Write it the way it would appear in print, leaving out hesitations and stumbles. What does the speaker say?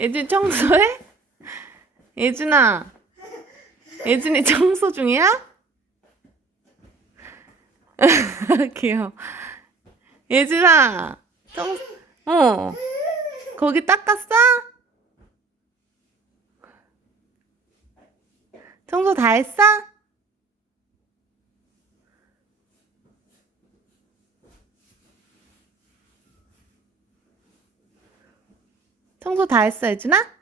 예준 청소해? 예준아, 예준이 청소 중이야? 귀여워. 예준아, 어, 거기 닦았어? 청소 다 했어? 청소 다 했어, 예준아?